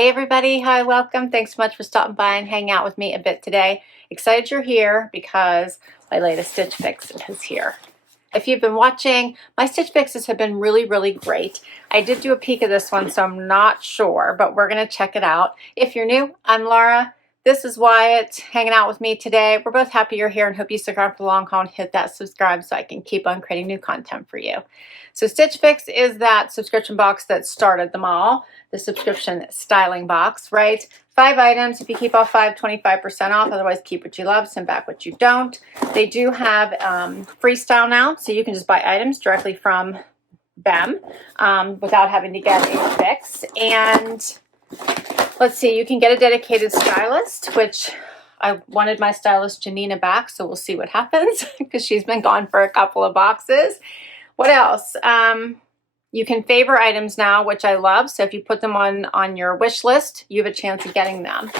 Hey everybody, hi, welcome. Thanks so much for stopping by and hanging out with me a bit today. Excited you're here because my latest Stitch Fix is here. If you've been watching, my Stitch Fixes have been really great. I did do a peek of this one, so I'm not sure, but we're gonna check it out. If you're new, I'm Laura. This is Wyatt hanging out with me today. We're both happy you're here and hope you stick around for the long haul and hit that subscribe so I can keep on creating new content for you. So Stitch Fix is that subscription box that started them all, the subscription styling box, right? 5 items. If you keep all 5, 25% off. Otherwise, keep what you love, send back what you don't. They do have freestyle now, so you can just buy items directly from them without having to get a fix. And let's see, you can get a dedicated stylist, which I wanted my stylist Janina back, so we'll see what happens because she's been gone for a couple of boxes. What else? You can favor items now, which I love. So if you put them on your wish list, you have a chance of getting them.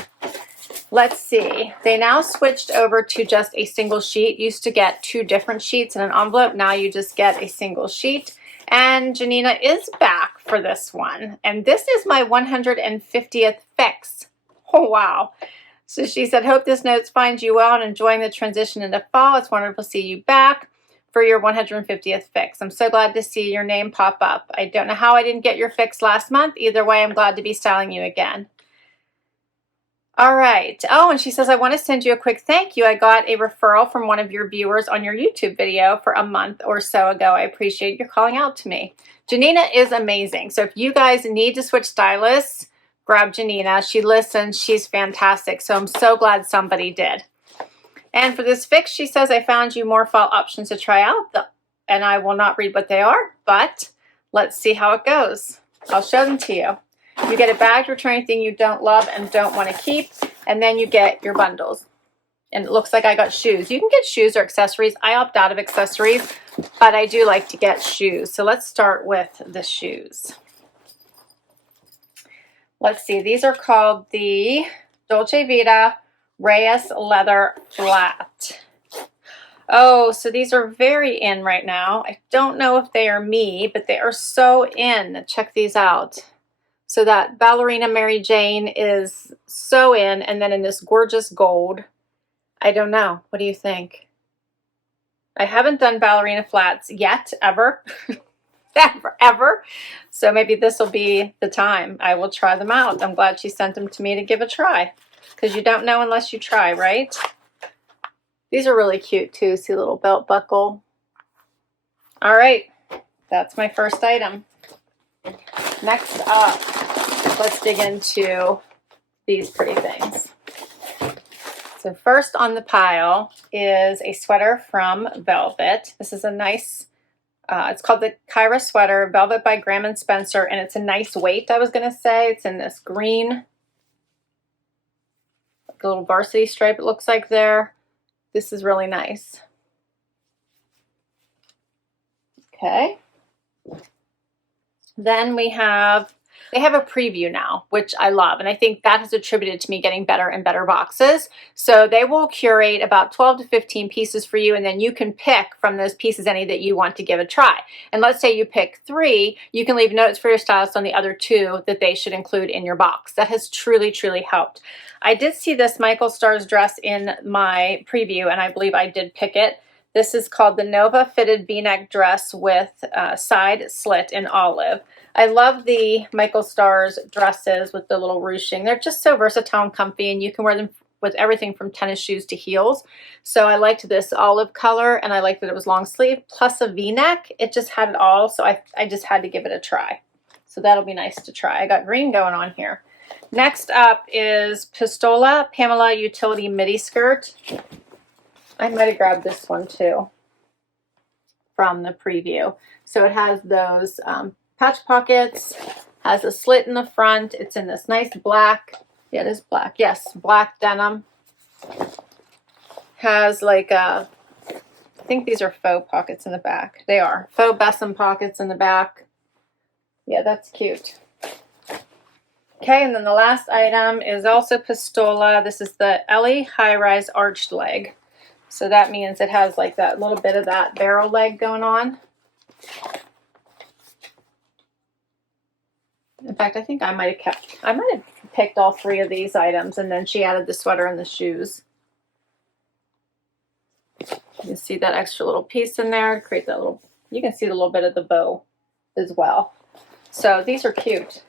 Let's see. They now switched over to just a single sheet. You used to get 2 different sheets in an envelope. Now you just get a single sheet. And Janina is back for this one. And this is my 150th fix. Oh, wow. So she said, hope this note finds you well and enjoying the transition into fall. It's wonderful to see you back for your 150th fix. I'm so glad to see your name pop up. I don't know how I didn't get your fix last month. Either way, I'm glad to be styling you again. All right. Oh, and she says, I want to send you a quick thank you. I got a referral from one of your viewers on your YouTube video for a month or so ago. I appreciate your calling out to me. Janina is amazing. So if you guys need to switch stylists, grab Janina. She listens. She's fantastic. So I'm so glad somebody did. And for this fix, she says, I found you more fall options to try out. And I will not read what they are, but let's see how it goes. I'll show them to you. You get a bag to return anything you don't love and don't want to keep, and then you get your bundles. And it looks like I got shoes. You can get shoes or accessories. I opt out of accessories, but I do like to get shoes. So let's start with the shoes. Let's see. These are called the Dolce Vita Reyes leather flat. Oh, so these are very in right now. I don't know if they are me, but they are so in. Check these out. So that ballerina Mary Jane is so in, and then in this gorgeous gold. I don't know. What do you think? I haven't done ballerina flats yet, ever. ever. So maybe this will be the time. I will try them out. I'm glad she sent them to me to give a try. Because you don't know unless you try, right? These are really cute too. See a little belt buckle. All right, that's my first item. Next up, let's dig into these pretty things. So first on the pile is a sweater from Velvet. This is a nice, it's called the Kyra sweater, Velvet by Graham & Spencer, and it's a nice weight, I was going to say. It's in this green. The little varsity stripe it looks like there. This is really nice. Okay. Then they have a preview now, which I love. And I think that has attributed to me getting better and better boxes. So they will curate about 12 to 15 pieces for you. And then you can pick from those pieces any that you want to give a try. And let's say you pick 3, you can leave notes for your stylist on the other 2 that they should include in your box. That has truly helped. I did see this Michael Stars dress in my preview, and I believe I did pick it. This is called the Nova Fitted V-neck dress with side slit in olive. I love the Michael Stars dresses with the little ruching. They're just so versatile and comfy, and you can wear them with everything from tennis shoes to heels. So I liked this olive color, and I liked that it was long sleeve plus a V-neck. It just had it all, so I just had to give it a try. So that'll be nice to try. I got green going on here. Next up is Pistola Pamela Utility Midi Skirt. I might have grabbed this one too from the preview. So it has those patch pockets, has a slit in the front. It's in this nice black, yeah, it is black, yes, black denim. Has like a, I think these are faux pockets in the back. They are faux besom pockets in the back. Yeah, that's cute. Okay, and then the last item is also Pistola. This is the Ellie High Rise Arched Leg. So that means it has like that little bit of that barrel leg going on. In fact, I think I might have picked all 3 of these items, and then she added the sweater and the shoes. You see that extra little piece in there, create that little, you can see the little bit of the bow as well. So these are cute.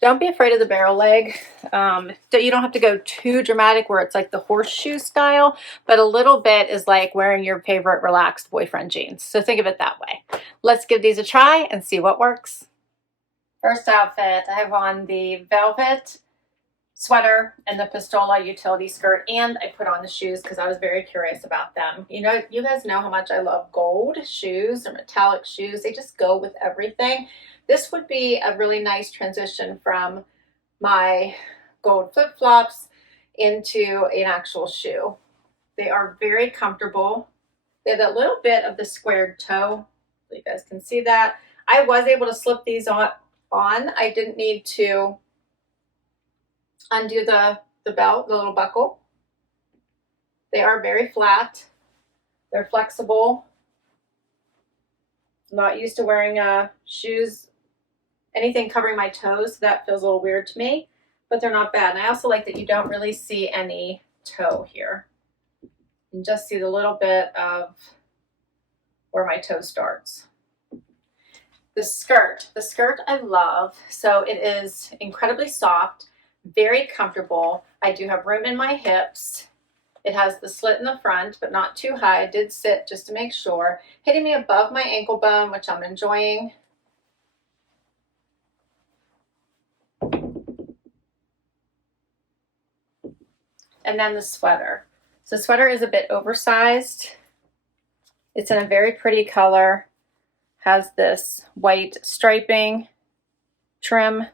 Don't be afraid of the barrel leg. You don't have to go too dramatic where it's like the horseshoe style, but a little bit is like wearing your favorite relaxed boyfriend jeans. So think of it that way. Let's give these a try and see what works. First outfit, I have on the velvet sweater and the Pistola utility skirt, and I put on the shoes because I was very curious about them. You know, you guys know how much I love gold shoes or metallic shoes. They just go with everything. This would be a really nice transition from my gold flip-flops into an actual shoe. They are very comfortable. They have a little bit of the squared toe. You guys can see that. I was able to slip these on. I didn't need to undo the belt, the little buckle. They are very flat. They're flexible. I'm not used to wearing shoes, anything covering my toes, so that feels a little weird to me, but they're not bad. And I also like that you don't really see any toe here. You just see the little bit of where my toe starts. The skirt I love. So it is incredibly soft, very comfortable. I do have room in my hips. It has the slit in the front, but not too high. I did sit just to make sure. Hitting me above my ankle bone, which I'm enjoying. And then the sweater. So the sweater is a bit oversized. It's in a very pretty color. Has this white striping trim.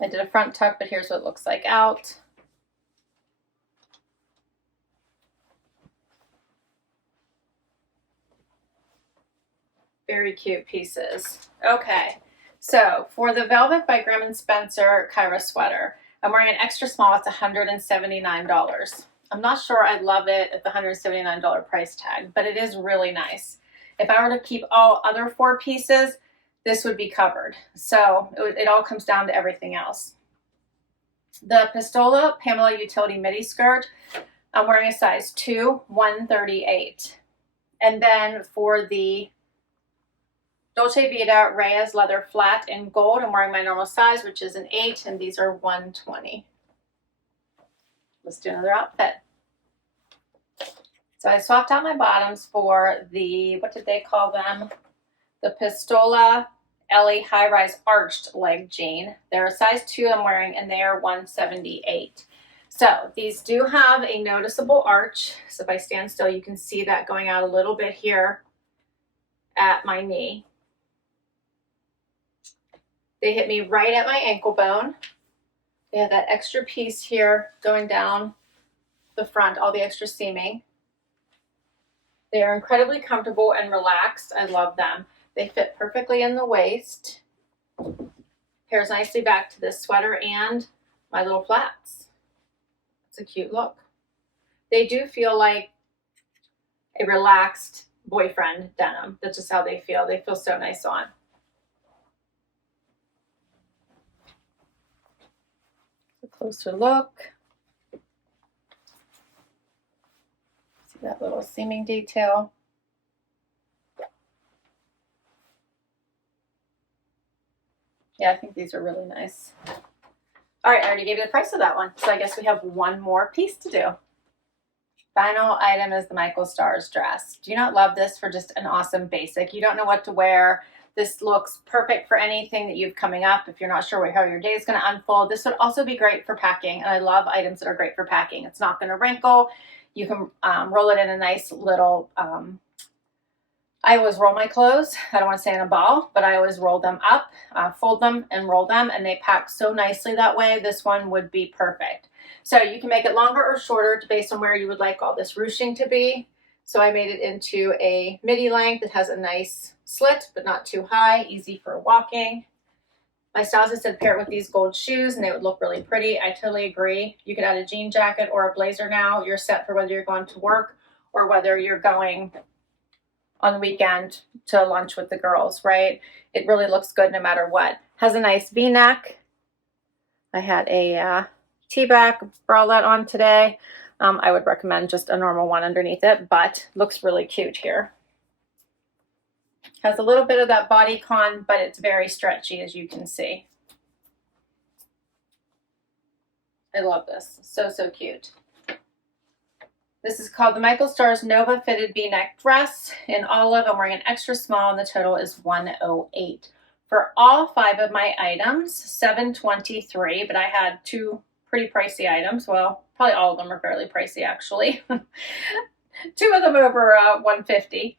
I did a front tuck, but here's what it looks like out. Very cute pieces. Okay. So for the Velvet by Graham & Spencer Kyra sweater, I'm wearing an extra small. It's $179. I'm not sure I love it at the $179 price tag, but it is really nice. If I were to keep all other 4 pieces, this would be covered. So it all comes down to everything else. The Pistola Pamela Utility Midi skirt, I'm wearing a size 2, 138. And then for the Dolce Vita Reyes leather flat in gold, I'm wearing my normal size, which is an 8, and these are 120. Let's do another outfit. So I swapped out my bottoms for the, what did they call them? The Pistola Ellie high-rise arched leg jean. They're a size 2 I'm wearing, and they are 178. So these do have a noticeable arch. So if I stand still, you can see that going out a little bit here at my knee. They hit me right at my ankle bone. They have that extra piece here going down the front, all the extra seaming. They are incredibly comfortable and relaxed. I love them. They fit perfectly in the waist. Pairs nicely back to this sweater and my little flats. It's a cute look. They do feel like a relaxed boyfriend denim. That's just how they feel. They feel so nice on. A closer look. See that little seaming detail. Yeah, I think these are really nice. All right, I already gave you the price of that one, so I guess we have one more piece to do. Final item is the Michael Stars dress. Do you not love this for just an awesome basic? You don't know what to wear. This looks perfect for anything that you have coming up. If you're not sure how your day is going to unfold, this would also be great for packing. And I love items that are great for packing. It's not going to wrinkle. You can roll it in a nice little, I always roll my clothes. I don't want to say in a ball, but I always roll them up, fold them and roll them, and they pack so nicely that way. This one would be perfect. So you can make it longer or shorter based on where you would like all this ruching to be. So I made it into a midi length. It has a nice slit, but not too high, easy for walking. My stylist said pair it with these gold shoes and they would look really pretty. I totally agree. You could add a jean jacket or a blazer now. You're set for whether you're going to work or whether you're going on the weekend to lunch with the girls, right? It really looks good no matter what. Has a nice V-neck. I had a T-back bralette on today. I would recommend just a normal one underneath it, but looks really cute here. Has a little bit of that bodycon, but it's very stretchy, as you can see. I love this. So, so cute. This is called the Michael Stars Nova Fitted V-neck dress in olive. I'm wearing an extra small, and the total is $108. For all 5 of my items, $723, but I had 2 pretty pricey items. Well, probably all of them are fairly pricey, actually. 2 of them over $150.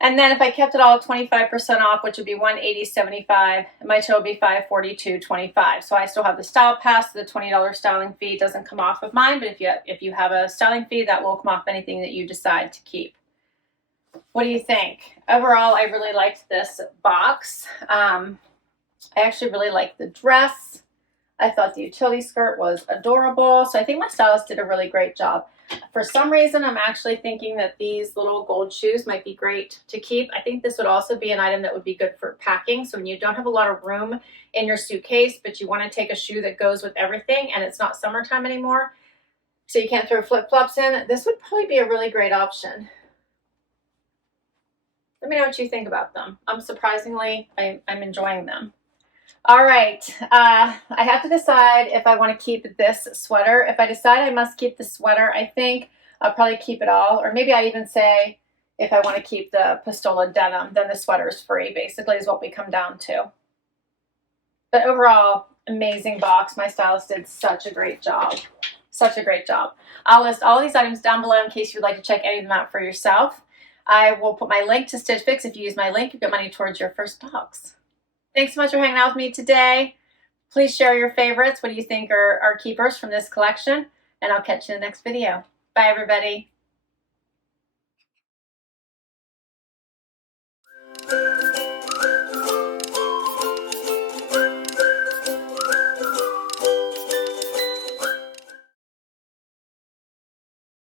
And then if I kept it all 25% off, which would be $180.75, my total would be $542.25. So I still have the style pass. The $20 styling fee doesn't come off of mine, but if you have a styling fee, that will come off anything that you decide to keep. What do you think? Overall, I really liked this box. I actually really liked the dress. I thought the utility skirt was adorable. So I think my stylist did a really great job. For some reason, I'm actually thinking that these little gold shoes might be great to keep. I think this would also be an item that would be good for packing. So when you don't have a lot of room in your suitcase, but you want to take a shoe that goes with everything and it's not summertime anymore, so you can't throw flip-flops in, this would probably be a really great option. Let me know what you think about them. Surprisingly, I'm enjoying them. All right, I have to decide if I want to keep this sweater. If I decide I must keep the sweater, I think I'll probably keep it all. Or maybe I even say if I want to keep the Pistola denim, then the sweater's free, basically is what we come down to. But overall, amazing box. My stylist did such a great job. Such a great job. I'll list all these items down below in case you'd like to check any of them out for yourself. I will put my link to Stitch Fix. If you use my link, you get money towards your first box. Thanks so much for hanging out with me today. Please share your favorites. What do you think are keepers from this collection? And I'll catch you in the next video. Bye, everybody.